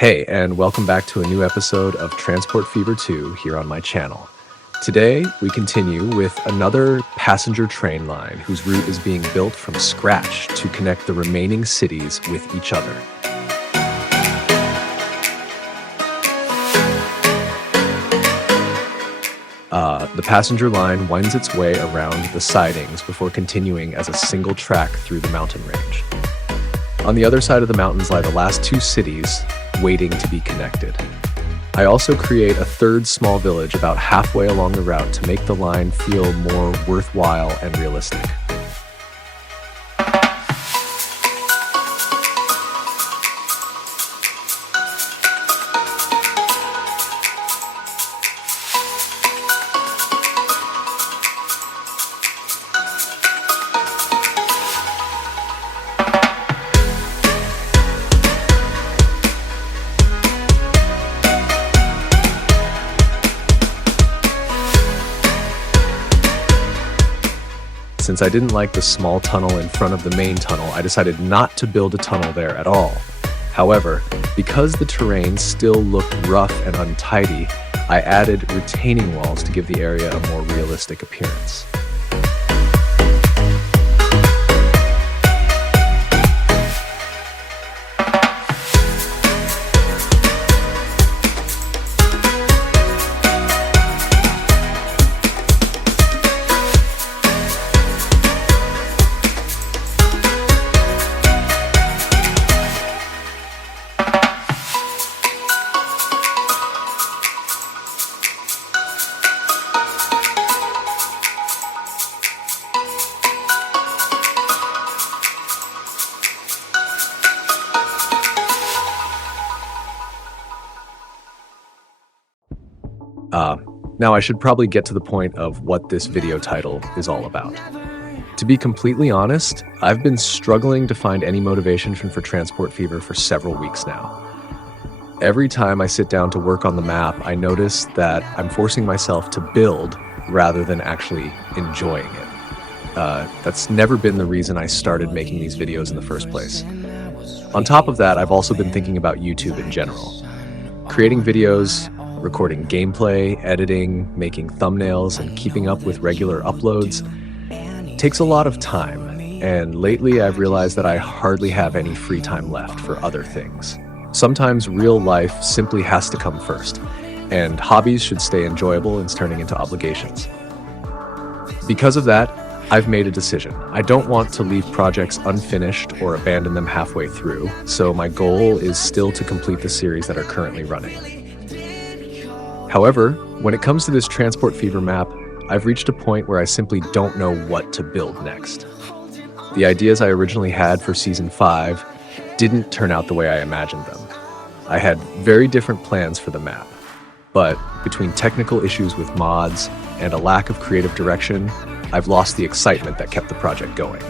Hey, and welcome back to a new episode of Transport Fever 2 here on my channel. Today, we continue with another passenger train line whose route is being built from scratch to connect the remaining cities with each other. The passenger line winds its way around the sidings before continuing as a single track through the mountain range. On the other side of the mountains lie the last two cities waiting to be connected. I also create a third small village about halfway along the route to make the line feel more worthwhile and realistic. Since I didn't like the small tunnel in front of the main tunnel, I decided not to build a tunnel there at all. However, because the terrain still looked rough and untidy, I added retaining walls to give the area a more realistic appearance. Now I should probably get to the point of what this video title is all about. To be completely honest, I've been struggling to find any motivation for Transport Fever for several weeks now. Every time I sit down to work on the map, I notice that I'm forcing myself to build rather than actually enjoying it. That's never been the reason I started making these videos in the first place. On top of that, I've also been thinking about YouTube in general. Creating videos, recording gameplay, editing, making thumbnails, and keeping up with regular uploads takes a lot of time, and lately I've realized that I hardly have any free time left for other things. Sometimes real life simply has to come first, and hobbies should stay enjoyable instead of turning into obligations. Because of that, I've made a decision. I don't want to leave projects unfinished or abandon them halfway through, so my goal is still to complete the series that are currently running. However, when it comes to this Transport Fever map, I've reached a point where I simply don't know what to build next. The ideas I originally had for Season 5 didn't turn out the way I imagined them. I had very different plans for the map, but between technical issues with mods and a lack of creative direction, I've lost the excitement that kept the project going.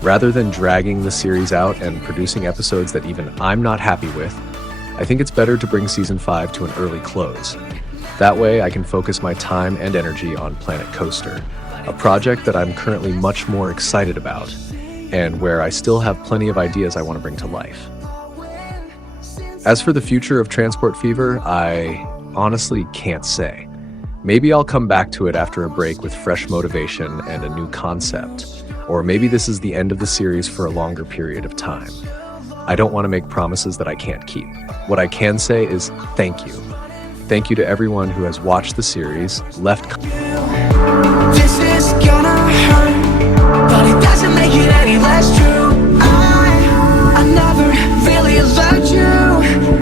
Rather than dragging the series out and producing episodes that even I'm not happy with, I think it's better to bring Season 5 to an early close. That way I can focus my time and energy on Planet Coaster, a project that I'm currently much more excited about, and where I still have plenty of ideas I want to bring to life. As for the future of Transport Fever, I honestly can't say. Maybe I'll come back to it after a break with fresh motivation and a new concept, or maybe this is the end of the series for a longer period of time. I don't want to make promises that I can't keep. What I can say is thank you. Thank you to everyone who has watched the series, left This is gonna hurt, but it doesn't make it any less true. I never really loved you.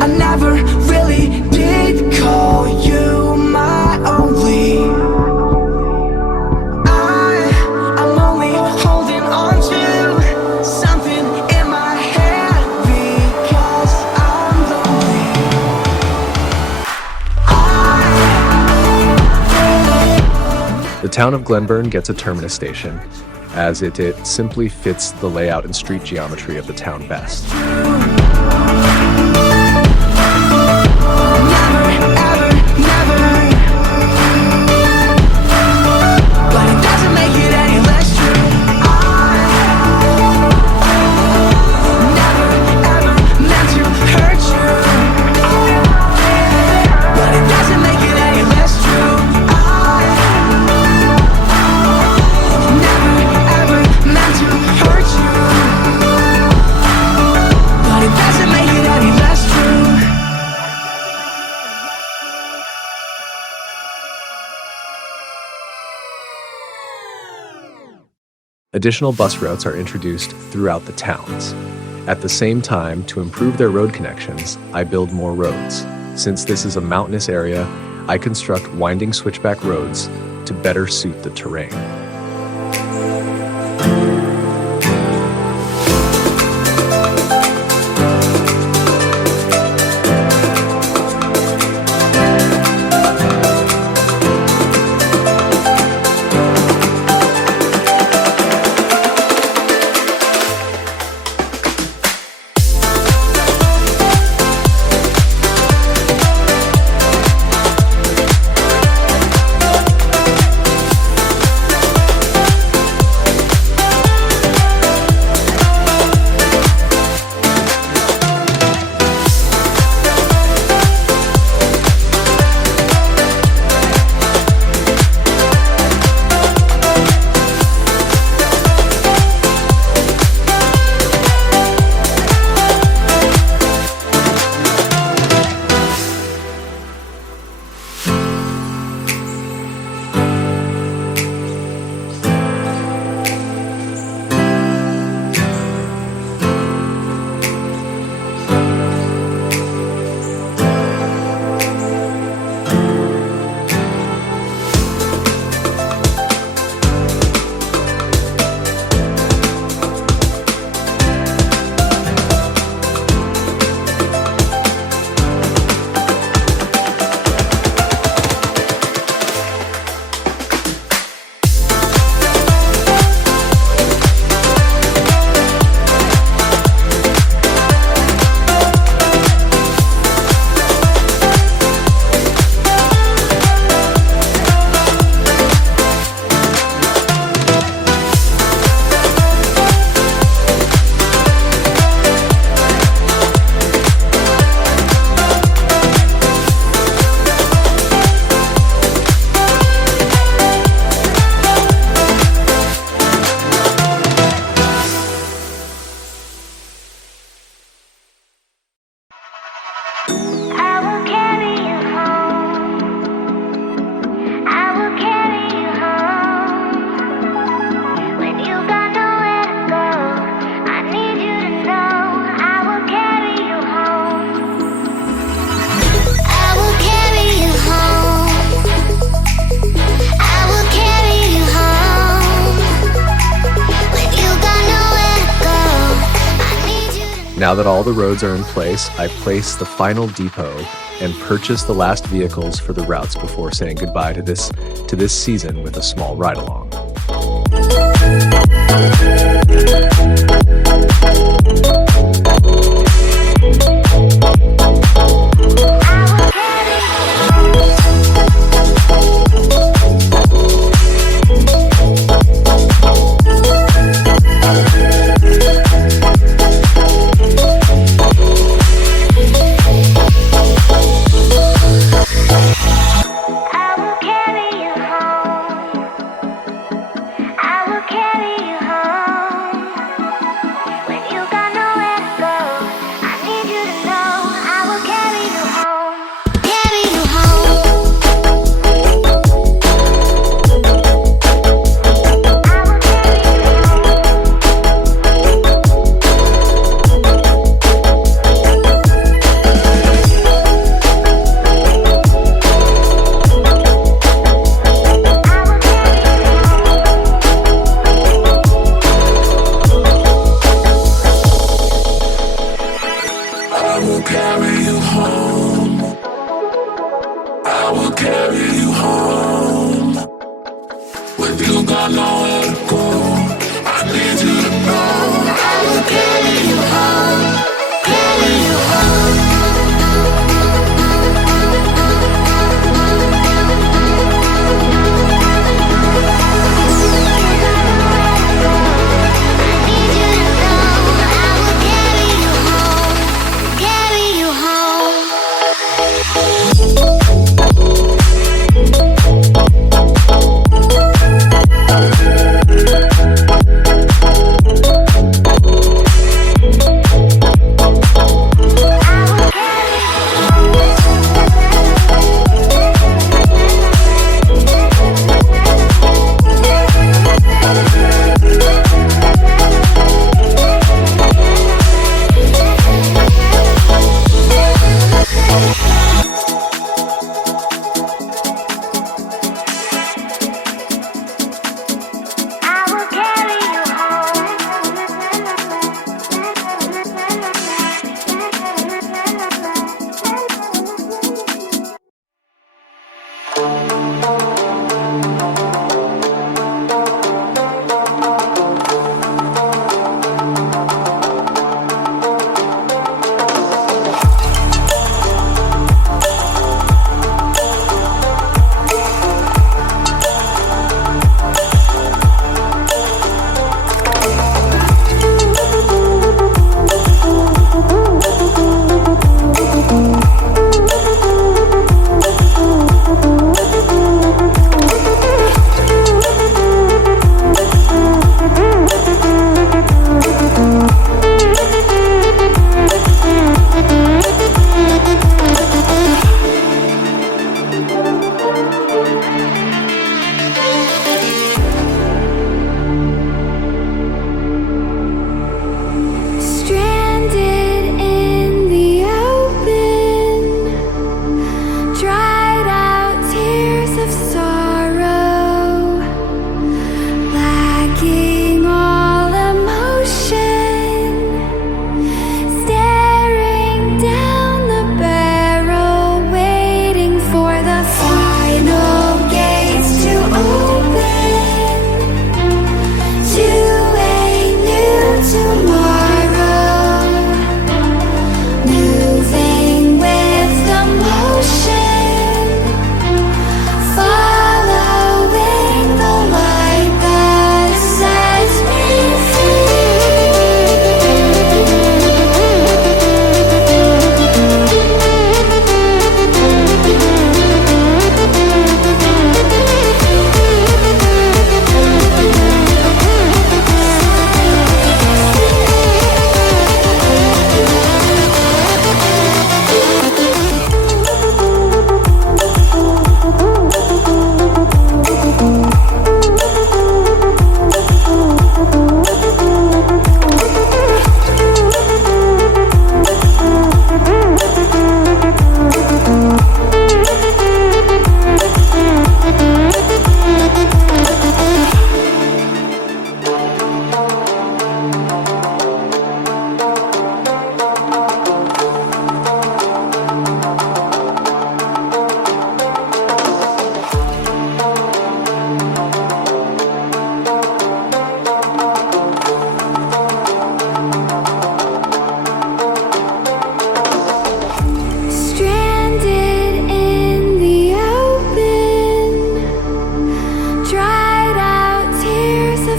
I never really did call you my only. I'm only holding on to something in my head because I'm lonely. The town of Glenburn gets a terminus station, as it simply fits the layout and street geometry of the town best. Never, ever meant to hurt you. Additional bus routes are introduced throughout the towns. At the same time, to improve their road connections, I build more roads. Since this is a mountainous area, I construct winding switchback roads to better suit the terrain. Now that all the roads are in place, I place the final depot and purchase the last vehicles for the routes before saying goodbye to this season with a small ride-along.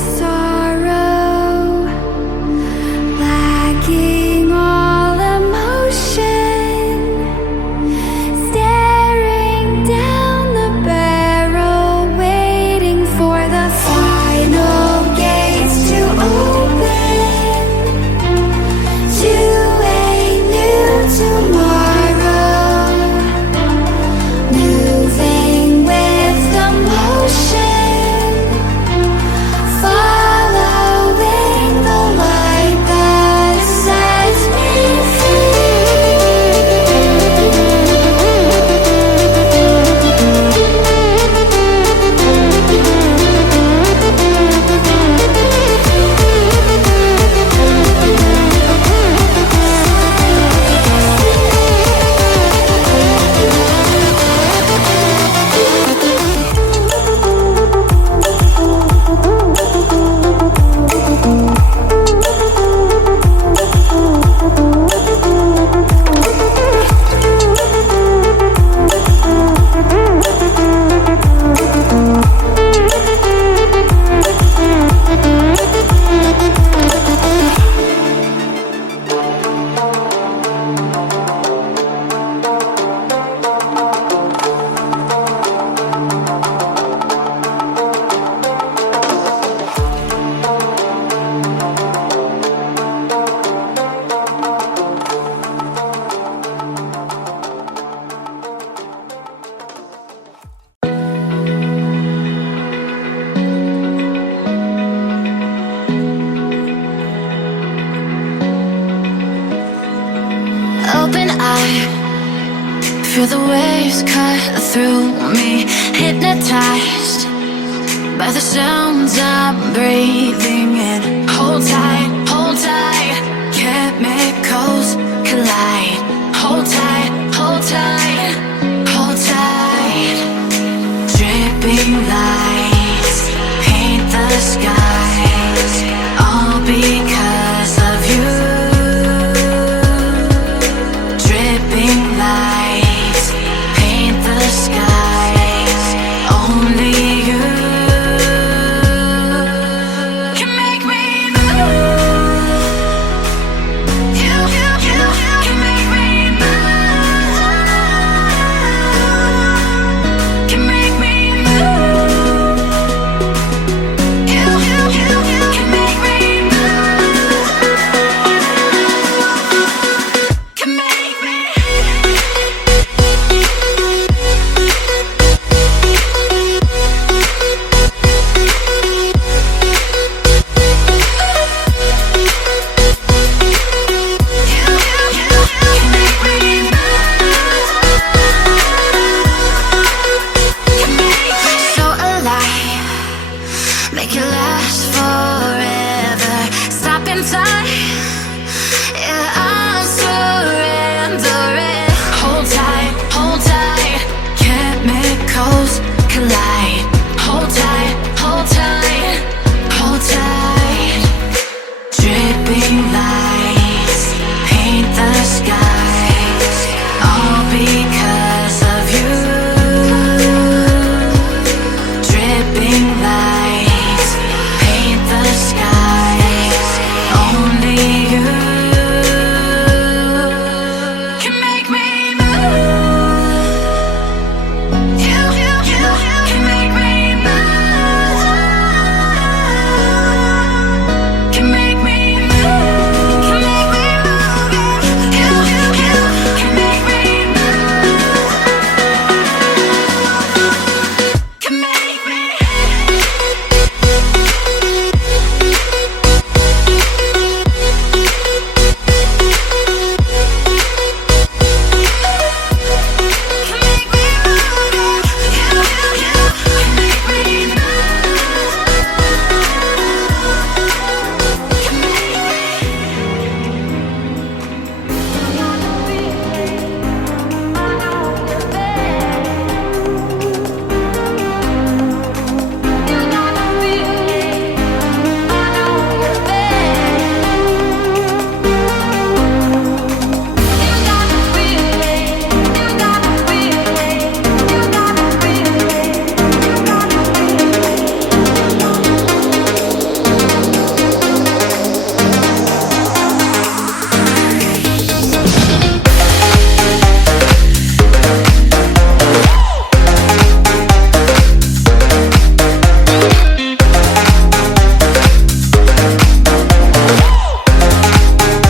sorrow, lacking all emotion, staring down the barrel, waiting for the final gates to open to a new tomorrow, moving with the motion, following the light that sets me open eye, feel the waves cut through me, hypnotized by the sounds I'm breathing.